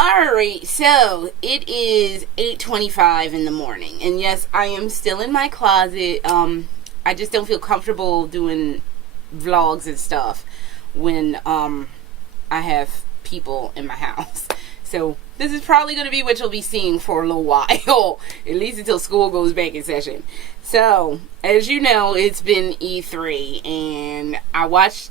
Alright, so it is 8:25 in the morning, and yes, I am still in my closet. I just don't feel comfortable doing vlogs and stuff when I have people in my house. So this is probably going to be what you'll be seeing for a little while, at least until school goes back in session. So, as you know, it's been E3, and I was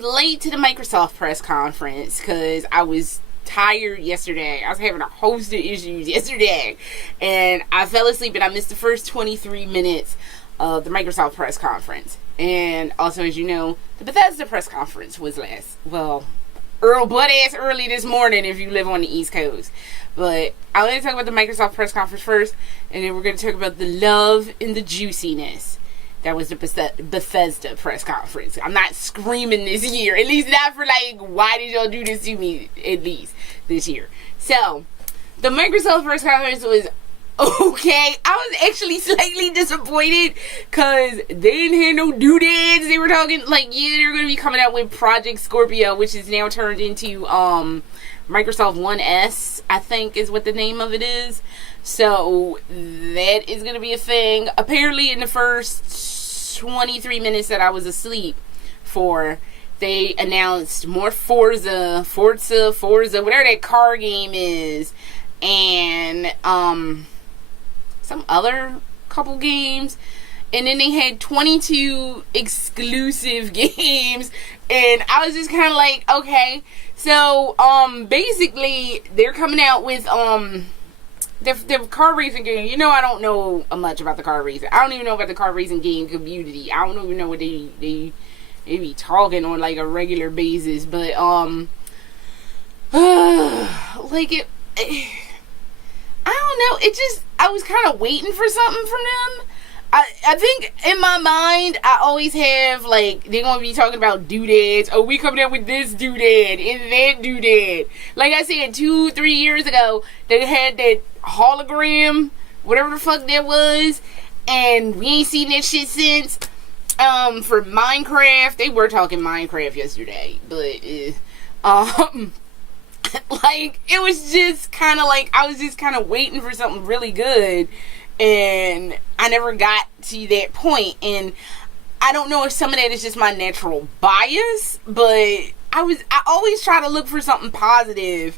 late to the Microsoft press conference because I was tired yesterday. I was having a host of issues yesterday, and I fell asleep, and I missed the first 23 minutes of the Microsoft press conference. And also, as you know, the Bethesda press conference was early this morning if you live on the East Coast. But I want to talk about the Microsoft press conference first, and then we're going to talk about the love and the juiciness that was the Bethesda press conference. I'm not screaming this year. At least not for why did y'all do this to me, at least this year. So, the Microsoft press conference was okay. I was actually slightly disappointed because they didn't have no doodads. They were talking they're going to be coming out with Project Scorpio, which is now turned into Microsoft One S, I think is what the name of it is. So that is going to be a thing. Apparently in the first 23 minutes that I was asleep for, they announced more Forza, whatever that car game is, and some other couple games. And then they had 22 exclusive games, and I was just kind of like, okay. So basically they're coming out with the car racing game. You know, I don't know much about the car racing. I don't even know about the car racing game community. I don't even know what they be talking on a regular basis. But I don't know. I was kind of waiting for something from them. I think in my mind, I always have, they're going to be talking about doodads. Oh, we coming out with this doodad and that doodad. Like I said, 2-3 years ago, they had that hologram, whatever the fuck that was, and we ain't seen that shit since. For Minecraft, they were talking Minecraft yesterday, but, it was just kind of I was just kind of waiting for something really good, and I never got to that point. And I don't know if some of that is just my natural bias, but I always try to look for something positive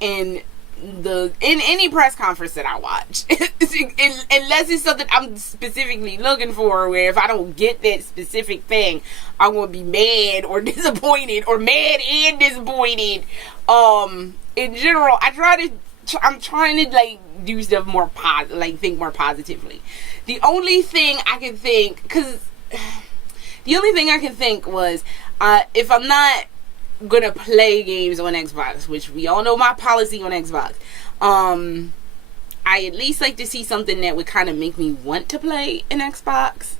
in any press conference that I watch. Unless it's something I'm specifically looking for, where if I don't get that specific thing, I'm going to be mad or disappointed, or mad and disappointed. In general, I'm trying to do stuff more think more positively. The only thing I can think was, if I'm not gonna play games on Xbox, which we all know my policy on Xbox, I at least like to see something that would kind of make me want to play an Xbox.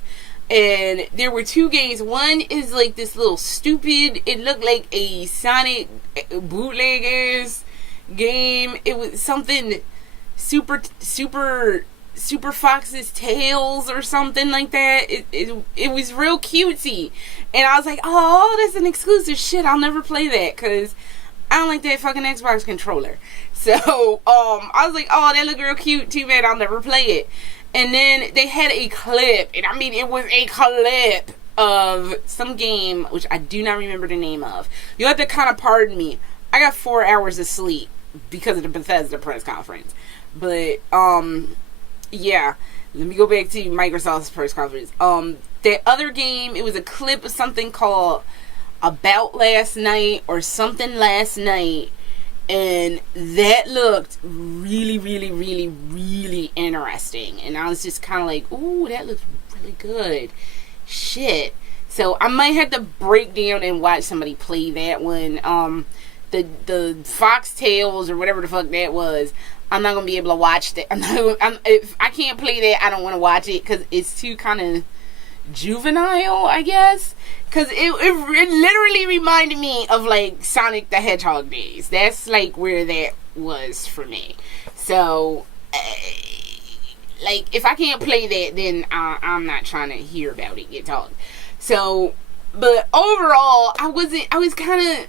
And there were two games. One is this little stupid, it looked like a Sonic bootleg-ass game. It was something Super Fox's Tales or something like that. It was real cutesy, and I was like, oh, that's an exclusive. Shit, I'll never play that because I don't like that fucking Xbox controller. So I was like, oh, that looked real cute. Too bad I'll never play it. And then they had a clip, and I mean, it was a clip of some game which I do not remember the name of. You have to kind of pardon me. I got 4 hours of sleep because of the Bethesda press conference. But yeah, let me go back to Microsoft's press conference. That other game, it was a clip of something called About Last Night or something last night, and that looked really, really, really, really interesting. And I was just kind of like, ooh, that looks really good. Shit. So I might have to break down and watch somebody play that one. The Fox Tales or whatever the fuck that was, I'm not gonna be able to watch that. If I can't play that, I don't want to watch it because it's too kind of juvenile, I guess. Because it literally reminded me of Sonic the Hedgehog days. That's where that was for me. So if I can't play that, then I'm not trying to hear about it get talked. So, but overall, I was kind of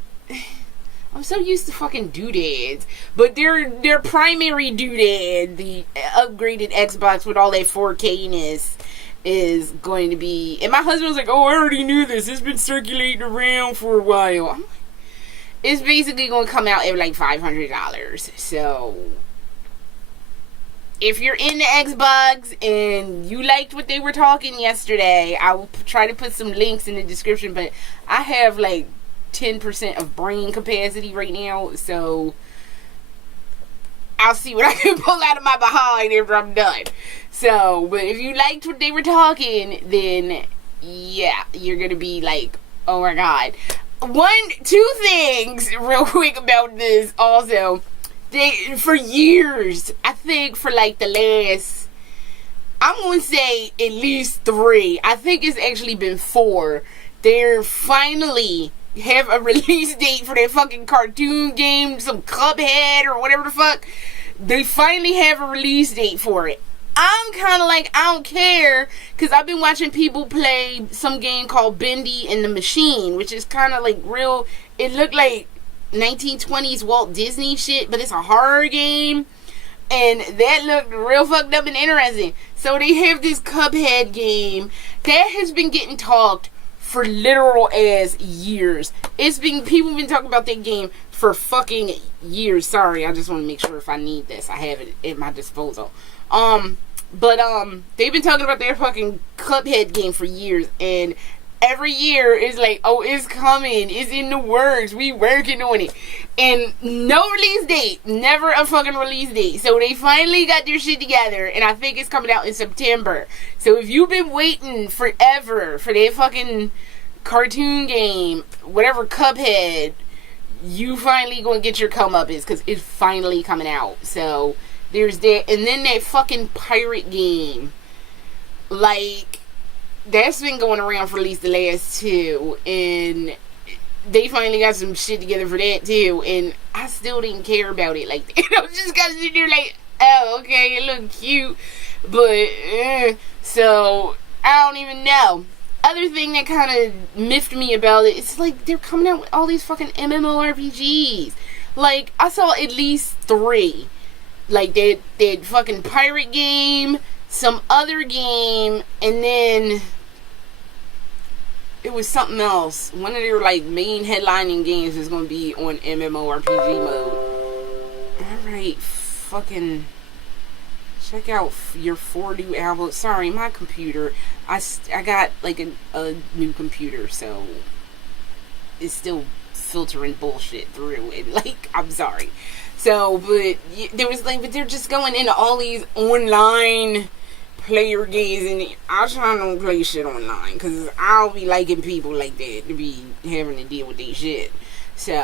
I'm so used to fucking doodads. But their primary doodad, the upgraded Xbox with all that 4K-ness, is going to be... And my husband was like, oh, I already knew this. It's been circulating around for a while. I'm like, it's basically going to come out at like $500. So... if you're in the Xbox and you liked what they were talking yesterday, I will try to put some links in the description, but I have like 10% of brain capacity right now, so I'll see what I can pull out of my behind after I'm done. So, but if you liked what they were talking, then yeah, you're gonna be like, oh my god. Two things real quick about this also. For years, I think for like the last, I'm going to say at least 3, I think it's actually been 4, they're finally have a release date for that fucking cartoon game, some Cuphead or whatever the fuck. They finally have a release date for it. I'm kind of like, I don't care, because I've been watching people play some game called Bendy and the Machine, which is kind of like real, it looked like 1920s Walt Disney shit, but it's a horror game, and that looked real fucked up and interesting. So they have this Cuphead game that has been getting talked for literal ass years. People been talking about that game for fucking years. Sorry, I just want to make sure if I need this, I have it at my disposal. But they've been talking about their fucking Cuphead game for years, and every year is like, oh, it's coming, it's in the works, we working on it, and no release date, never a fucking release date. So they finally got their shit together, and I think it's coming out in September. So if you've been waiting forever for that fucking cartoon game, whatever, Cuphead, you finally gonna get your comeuppance, because it's finally coming out. So there's that, and then that fucking pirate game, like, that's been going around for at least the last 2, and they finally got some shit together for that too, and I still didn't care about it like that. I was just kind of sitting there like, oh, okay, it looked cute, but so I don't even know. Other thing that kind of miffed me about it, it's like they're coming out with all these fucking MMORPGs. Like, I saw at least 3, like that fucking pirate game, some other game, and then it was something else. One of their like main headlining games is going to be on MMORPG mode. Alright, fucking check out your 4 new albums. Sorry, my computer, I got like a new computer, so it's still filtering bullshit through it. Like, I'm sorry. So, but there was like, but they're just going into all these online player games, and I try not to play shit online, because I'll be liking people like that to be having to deal with their shit. So,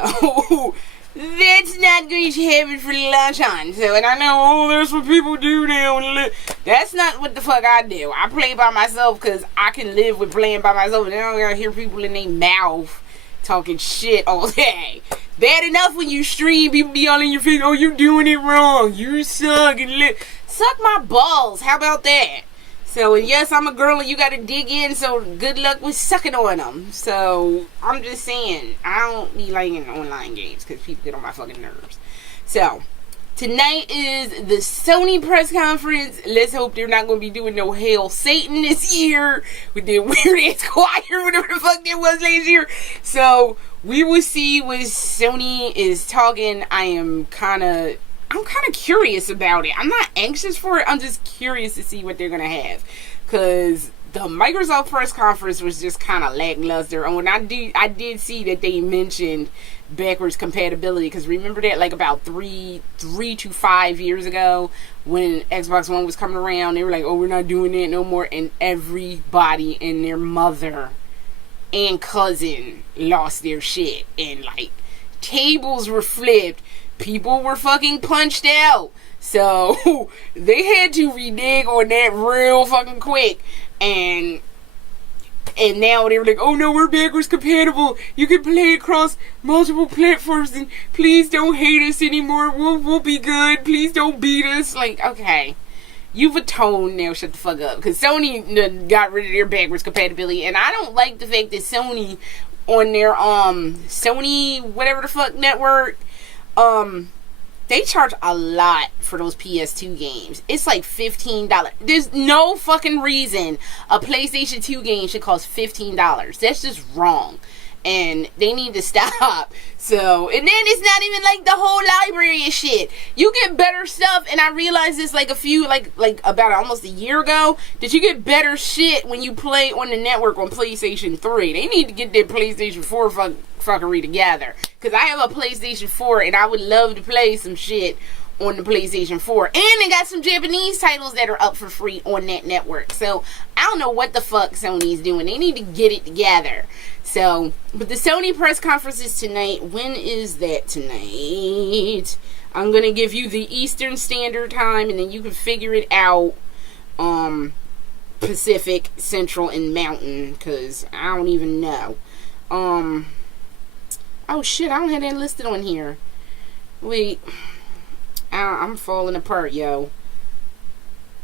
that's not going to happen for a long time. So, and I know, oh, that's what people do now. That's not what the fuck I do. I play by myself because I can live with playing by myself, and I don't gotta hear people in their mouth talking shit all day. Bad enough when you stream, people be all in your face, oh, you doing it wrong, you suck, and suck my balls, how about that? So, and yes, I'm a girl and you gotta dig in, so good luck with sucking on them. So, I'm just saying, I don't be liking online games, because people get on my fucking nerves. So, tonight is the Sony press conference. Let's hope they're not going to be doing no Hail Satan this year with their weird ass choir, whatever the fuck that was last year. So, we will see what Sony is talking. I'm kind of curious about it. I'm not anxious for it. I'm just curious to see what they're going to have. Because the Microsoft press conference was just kind of lackluster. And I did see that they mentioned backwards compatibility, because remember that like about 3 to 5 years ago when Xbox One was coming around, they were like, oh, we're not doing that no more, and everybody and their mother and cousin lost their shit, and like tables were flipped, people were fucking punched out, so they had to renege on that real fucking quick. And now they were like, oh no, we're backwards compatible. You can play across multiple platforms, and please don't hate us anymore. We'll be good. Please don't beat us. Like, okay, you've atoned now. Shut the fuck up. Because Sony got rid of their backwards compatibility, and I don't like the fact that Sony on their Sony whatever the fuck network, they charge a lot for those PS2 games. It's like $15. There's no fucking reason a PlayStation 2 game should cost $15. That's just wrong. And they need to stop. So, and then it's not even like the whole library and shit. You get better stuff, and I realized this like like about almost a year ago, that you get better shit when you play on the network on PlayStation 3. They need to get their PlayStation 4 fuckery together. Because I have a PlayStation 4, and I would love to play some shit on the PlayStation 4. And they got some Japanese titles that are up for free on that network. So, I don't know what the fuck Sony's doing. They need to get it together. So, but the Sony press conference is tonight. When is that tonight? I'm going to give you the Eastern Standard Time, and then you can figure it out. Pacific, Central, and Mountain, because I don't even know. Oh shit, I don't have that listed on here. Wait. I'm falling apart, yo.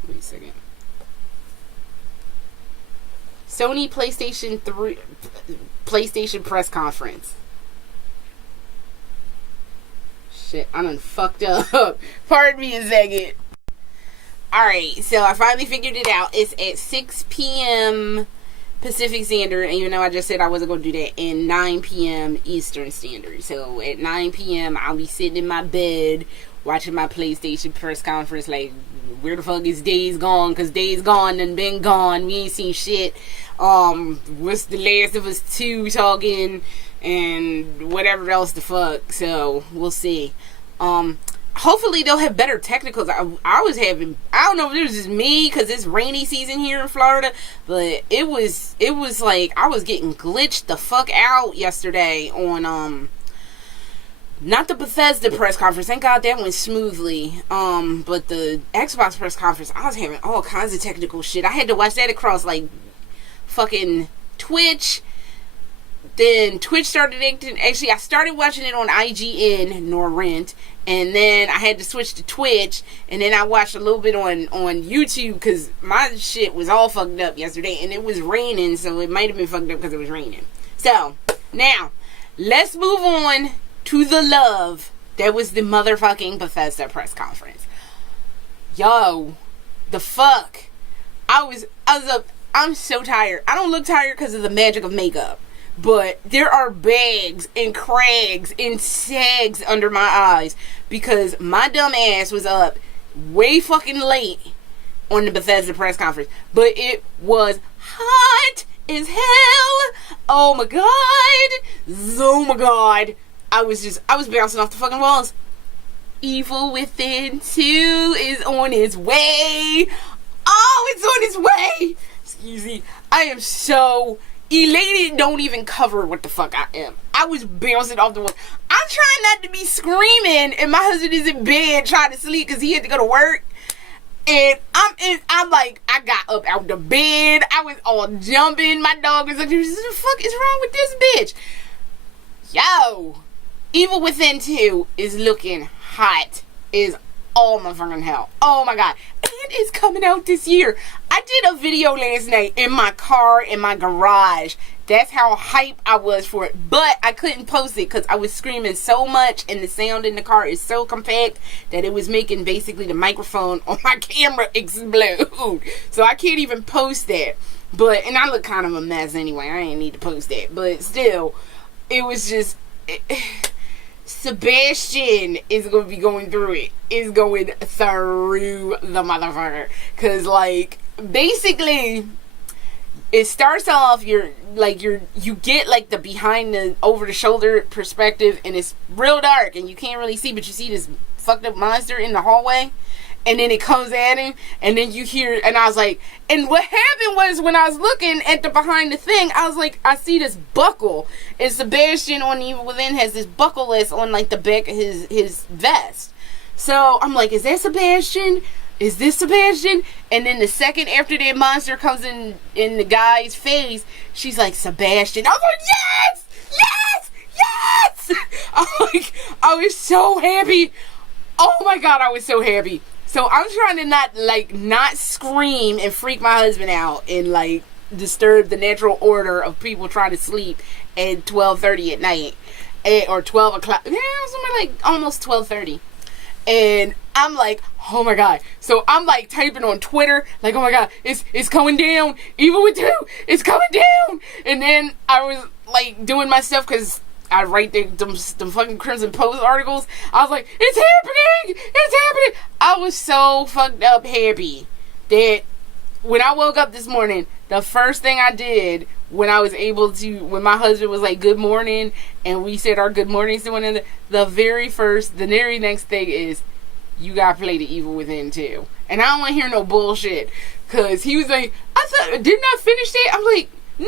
Wait a second. Sony PlayStation 3 PlayStation press conference. Shit, I done fucked up. Pardon me a second. Alright, so I finally figured it out. It's at 6 p.m. Pacific Standard, even though I just said I wasn't going to do that, and 9 p.m. Eastern Standard. So at 9 p.m. I'll be sitting in my bed watching my PlayStation press conference like, where the fuck is Days Gone? Because Days Gone done been gone. We ain't seen shit. What's The Last of Us 2 talking, and whatever else the fuck. So, we'll see. Hopefully they'll have better technicals. I was having, I don't know if it was just me, because it's rainy season here in Florida, but it was like, I was getting glitched the fuck out yesterday on, not the Bethesda press conference. Thank God that went smoothly. But the Xbox press conference, I was having all kinds of technical shit. I had to watch that across, like, fucking Twitch. Then Twitch started acting. Actually, I started watching it on IGN, nor Rent. And then I had to switch to Twitch. And then I watched a little bit on YouTube, because my shit was all fucked up yesterday. And it was raining, so it might have been fucked up because it was raining. So, now, let's move on to the love that was the motherfucking Bethesda press conference. Yo, the fuck. I was up. I'm so tired. I don't look tired because of the magic of makeup, but there are bags and crags and sags under my eyes because my dumb ass was up way fucking late on the Bethesda press conference. But it was hot as hell. Oh my god. Oh my god. I was bouncing off the fucking walls. Evil Within 2 is on its way. Oh, it's on its way. Excuse me. I am so elated. Don't even cover what the fuck I am. I was bouncing off the wall. I'm trying not to be screaming, and my husband is in bed trying to sleep because he had to go to work. And I'm like, I got up out the bed. I was all jumping. My dog was like, what the fuck is wrong with this bitch? Yo. Evil Within 2 is looking hot as all my fucking hell. Oh my god. And it's coming out this year. I did a video last night in my car, in my garage. That's how hype I was for it. But I couldn't post it because I was screaming so much and the sound in the car is so compact that it was making basically the microphone on my camera explode. So I can't even post that. But, and I look kind of a mess anyway. I ain't need to post that. But still, it was just... Sebastian is going to be going through it. Is going through the motherfucker. Because, like, basically, it starts off, you get, like, the behind the, over the shoulder perspective, and it's real dark, and you can't really see, but you see this fucked up monster in the hallway. And then it comes at him, and then you hear, and I was like, and what happened was when I was looking at the behind the thing, I was like, I see this buckle, and Sebastian on Evil Within has this buckle that's on like the back of his vest. So I'm like, is that Sebastian? Is this Sebastian? And then the second after that monster comes in the guy's face, she's like, Sebastian. I was like, yes! Yes! Yes! I was so happy. Oh my god, I was so happy. So I'm trying to not scream and freak my husband out and like disturb the natural order of people trying to sleep at 12:30 at night, or 12 o'clock. Yeah, somewhere like almost 12:30. And I'm like, oh my god. So I'm like typing on Twitter, like, oh my god, it's coming down. Evil Within 2, it's coming down. And then I was like doing my stuff because I write them fucking Crimson Post articles. I was like, it's happening! It's happening! I was so fucked up happy that when I woke up this morning, the first thing I did when I was able to, when my husband was like, good morning, and we said our good mornings to one another, the very next thing is, you gotta play the Evil Within 2. And I don't want to hear no bullshit. Because he was like, didn't I finish that? I'm like, no!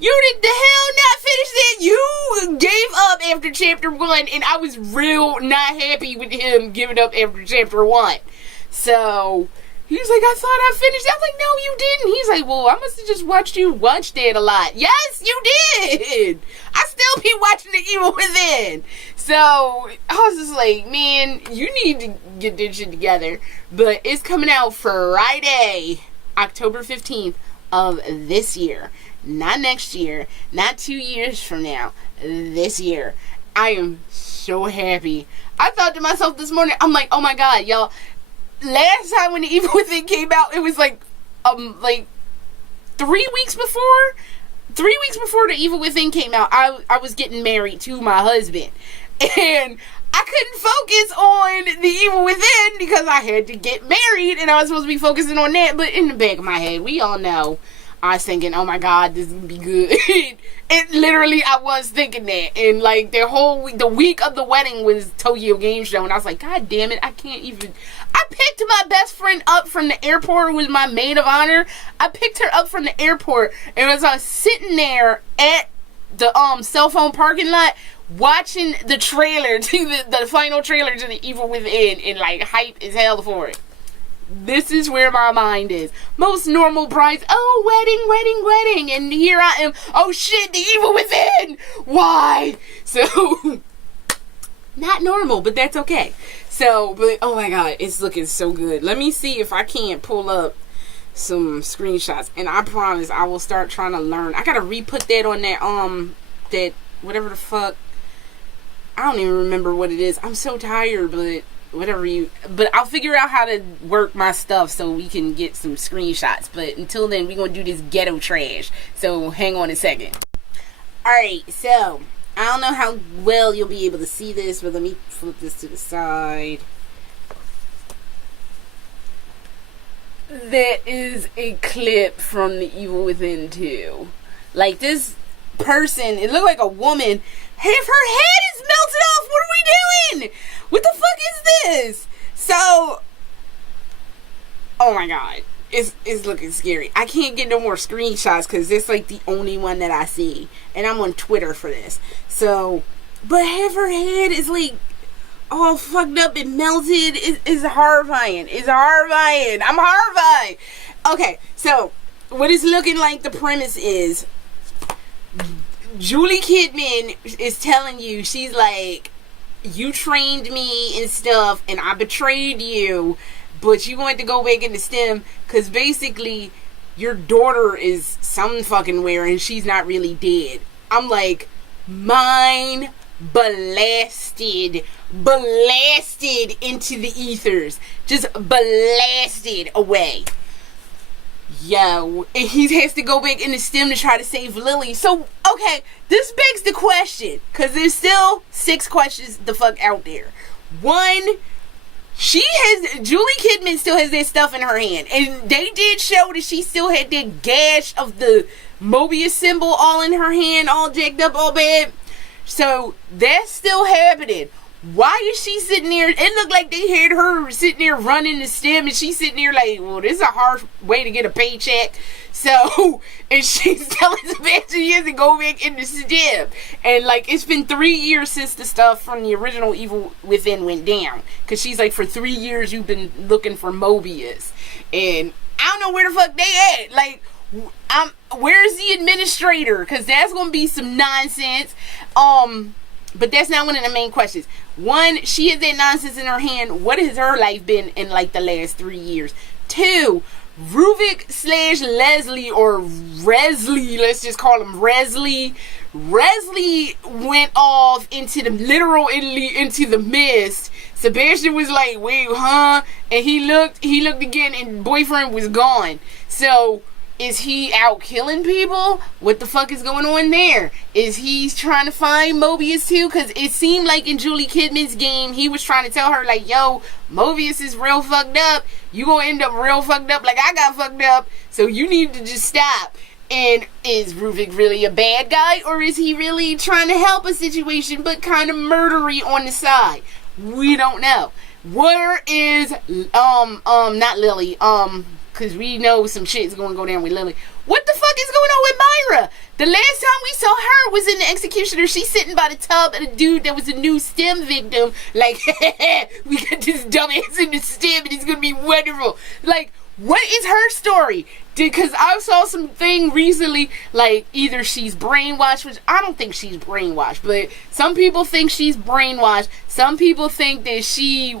You did the hell not finish that. You gave up after chapter 1, and I was real not happy with him giving up after chapter 1. So he was like, I thought I finished. I was like, no, you didn't. He's like, well, I must have just watched you watch that a lot. Yes, you did. I still be watching the Evil Within. So I was just like, man, you need to get this shit together. But it's coming out Friday, October 15th of this year. Not next year, not 2 years from now, this year. I am so happy. I thought to myself this morning, I'm like, oh my god, y'all, last time when the Evil Within came out, it was like 3 weeks before the Evil Within came out, I was getting married to my husband. And I couldn't focus on the Evil Within because I had to get married and I was supposed to be focusing on that. But in the back of my head, we all know, I was thinking, oh my god, this is gonna be good. And literally, I was thinking that. And like, the week of the wedding was Tokyo Game Show. And I was like, god damn it, I can't even. I picked my best friend up from the airport, who was my maid of honor. I picked her up from the airport. And as I was sitting there at the cell phone parking lot, watching the trailer to the final trailer to the Evil Within, and like hype as hell for it. This is where my mind is. Most normal brides, oh, wedding, and here I am, oh shit, the Evil Within! Why? So, not normal, but that's okay. So, but, oh my god, it's looking so good. Let me see if I can't pull up some screenshots, and I promise I will start trying to learn. I gotta re-put that on that, whatever the fuck, I don't even remember what it is. I'm so tired, but but I'll figure out how to work my stuff so we can get some screenshots. But until then, we're going to do this ghetto trash. So hang on a second. Alright, so I don't know how well you'll be able to see this, but let me flip this to the side. That is a clip from the Evil Within 2. Like, this person, it looked like a woman. Half her head is melted off. What are we doing? What the fuck is this? So, oh my god, it's looking scary. I can't get no more screenshots because it's like the only one that I see, and I'm on Twitter for this. So, but half her head is like all fucked up and melted. It's horrifying. It's horrifying. I'm horrified. Okay, so what it's looking like, the premise is, Julie Kidman is telling you, she's like, you trained me and stuff, and I betrayed you, but you wanted to go back into STEM, because basically, your daughter is some fucking where, and she's not really dead. I'm like, mind blasted into the ethers. Just blasted away. Yo, and he has to go back into STEM to try to save Lily. So, okay, this begs the question, because there's still 6 questions the fuck out there. One, Julie Kidman still has that stuff in her hand, and they did show that she still had that gash of the Mobius symbol all in her hand, all jacked up, all bad. So, that's still happening. Why is she sitting there? It looked like they had her sitting there running the STEM, and she's sitting there like, well, this is a hard way to get a paycheck. So, and she's telling Sebastian she has to go back into STEM. And like, it's been 3 years since the stuff from the original Evil Within went down. Because she's like, for 3 years you've been looking for Mobius. And I don't know where the fuck they at. Like, where's the administrator? Because that's going to be some nonsense. But that's not one of the main questions. One, she has that nonsense in her hand. What has her life been in like the last 3 years? 2, Ruvik / Leslie, or Resley, let's just call him Resley. Resley went off into the mist. Sebastian was like, wait, huh? And he looked again, and boyfriend was gone. So, is he out killing people? What the fuck is going on there? Is he trying to find Mobius too? Because it seemed like in Julie Kidman's game, he was trying to tell her, like, yo, Mobius is real fucked up. You gonna end up real fucked up like I got fucked up. So you need to just stop. And is Ruvik really a bad guy? Or is he really trying to help a situation but kind of murdery on the side? We don't know. Where is, not Lily, because we know some shit's going to go down with Lily. What the fuck is going on with Myra? The last time we saw her was in the Executioner. She's sitting by the tub and a dude that was a new STEM victim. Like, we got this dumbass in the STEM and it's going to be wonderful. Like, what is her story? Because I saw something recently, like, either she's brainwashed, which I don't think she's brainwashed, but some people think she's brainwashed. Some people think that she,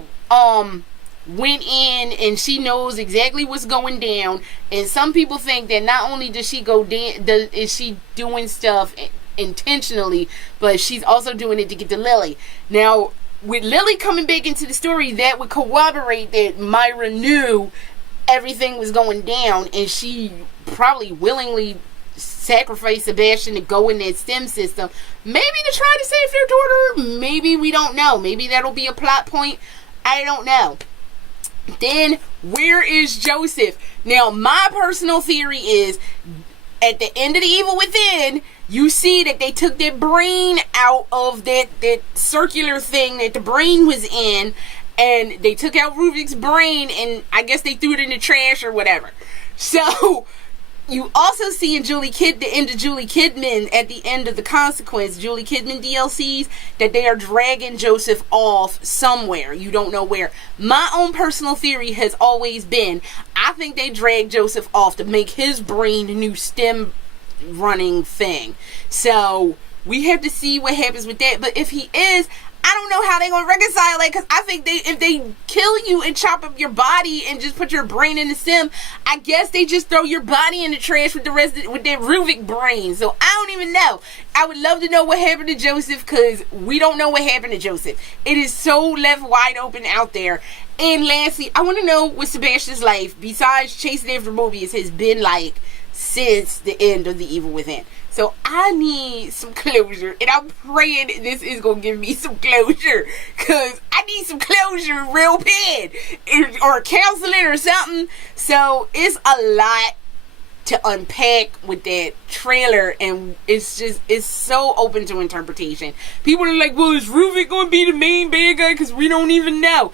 went in and she knows exactly what's going down, and some people think that not only does she go is she doing stuff intentionally, but she's also doing it to get to Lily. Now, with Lily coming back into the story, that would corroborate that Myra knew everything was going down, and she probably willingly sacrificed Sebastian to go in that STEM system, maybe to try to save their daughter. Maybe, we don't know. Maybe that'll be a plot point. I don't know. Then, where is Joseph? Now, my personal theory is, at the end of The Evil Within, you see that they took their brain out of that circular thing that the brain was in, and they took out Ruvik's brain, and I guess they threw it in the trash or whatever. So, you also see in the end of Julie Kidman, at the end of The Consequence, Julie Kidman DLCs, that they are dragging Joseph off somewhere. You don't know where. My own personal theory has always been, I think they dragged Joseph off to make his brain a new STEM running thing. So, we have to see what happens with that. But if he is, I don't know how they're going to reconcile it, because I think if they kill you and chop up your body and just put your brain in the sim, I guess they just throw your body in the trash with with that Ruvik brain. So I don't even know. I would love to know what happened to Joseph, because we don't know what happened to Joseph. It is so left wide open out there. And lastly, I want to know what Sebastian's life, besides chasing after Mobius, has been like since the end of The Evil Within. So I need some closure, and I'm praying this is going to give me some closure, because I need some closure real bad, or counseling or something. So it's a lot to unpack with that trailer, and it's so open to interpretation. People are like, well, is Ruvik going to be the main bad guy? Because we don't even know.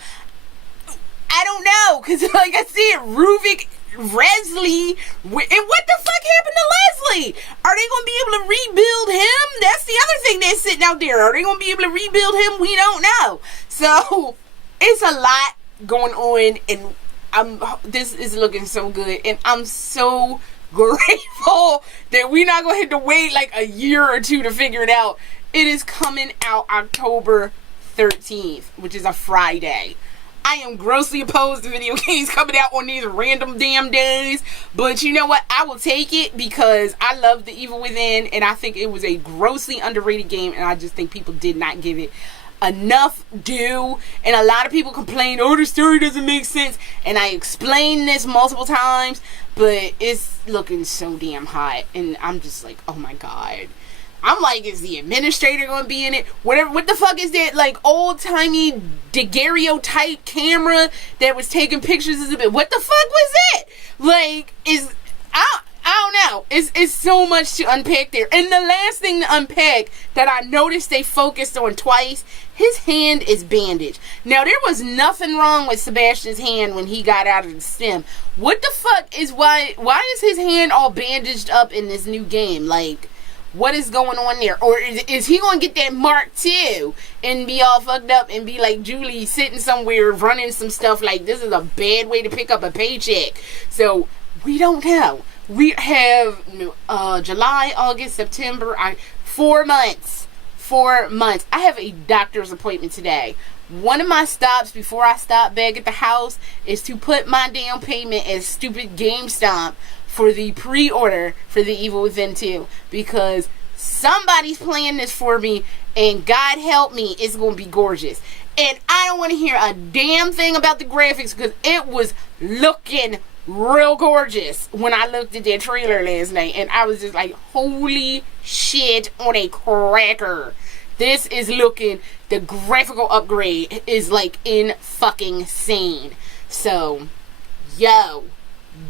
I don't know, because like I said, Ruvik, Resley, and what the fuck happened to Leslie? Are they going to be able to rebuild him? That's the other thing that's sitting out there. Are they going to be able to rebuild him? We don't know. So, it's a lot going on, and this is looking so good, and I'm so grateful that we're not going to have to wait like a year or two to figure it out. It is coming out October 13th, which is a Friday. I am grossly opposed to video games coming out on these random damn days. But you know what? I will take it, because I love The Evil Within, and I think it was a grossly underrated game, and I just think people did not give it enough due. And a lot of people complain, oh, the story doesn't make sense. And I explained this multiple times, but it's looking so damn hot. And I'm just like, oh my god. I'm like, is the administrator going to be in it? Whatever. What the fuck is that, like, old-timey daguerreotype camera that was taking pictures of it? What the fuck was that? Like, I don't know. It's so much to unpack there. And the last thing to unpack that I noticed they focused on twice, his hand is bandaged. Now, there was nothing wrong with Sebastian's hand when he got out of the stem. What the fuck is, why is his hand all bandaged up in this new game? Like, what is going on there? Or is he going to get that mark too and be all fucked up and be like Julie sitting somewhere running some stuff like this is a bad way to pick up a paycheck? So we don't know. We have July, August, September, 4 months. 4 months. I have a doctor's appointment today. one of my stops before I stop back at the house is to put my down payment as stupid GameStop for the pre-order for The Evil Within 2, because somebody's playing this for me, and God help me, it's going to be gorgeous. And I don't want to hear a damn thing about the graphics, because it was looking real gorgeous when I looked at that trailer last night, and I was just like, holy shit on a cracker. This is looking, the graphical upgrade is like in fucking insane. So, yo,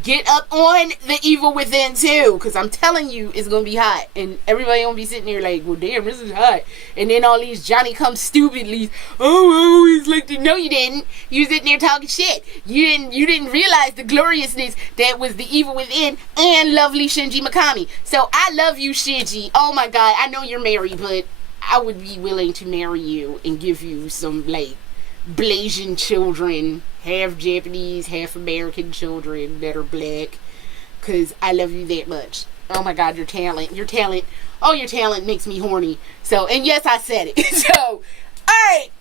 get up on The Evil Within 2, because I'm telling you, it's going to be hot. And everybody going to be sitting there like, well, damn, this is hot. And then all these Johnny come stupidly, it's like, no, you didn't. You was sitting there talking shit. You didn't realize the gloriousness that was The Evil Within and lovely Shinji Mikami. So, I love you, Shinji. Oh my God, I know you're married, but I would be willing to marry you and give you some, like, Blasian children, half Japanese, half American children that are black, because I love you that much. Oh my God, your talent makes me horny. So, and yes, I said it. So, alright,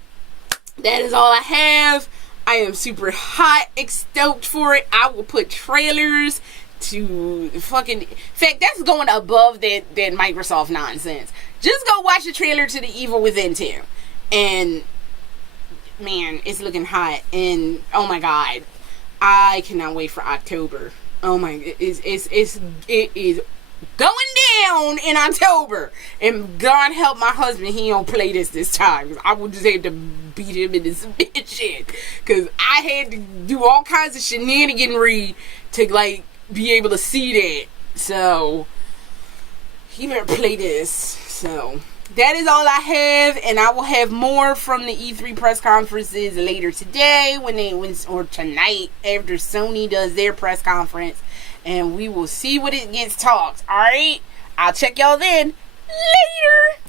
that is all I have. I am super hot, stoked for it. I will put trailers to fucking, in fact, that's going above that Microsoft nonsense. Just go watch the trailer to The Evil Within 2, and man, it's looking hot. And oh my God, I cannot wait for October. Oh my, it is going down in October. And God help my husband, he don't play this time, because I would just have to beat him in his shit, because I had to do all kinds of shenaniganry to like be able to see that. So he better play this. So that is all I have, and I will have more from the E3 press conferences later today, or tonight after Sony does their press conference, and we will see what it gets talked. Alright, I'll check y'all then. Later.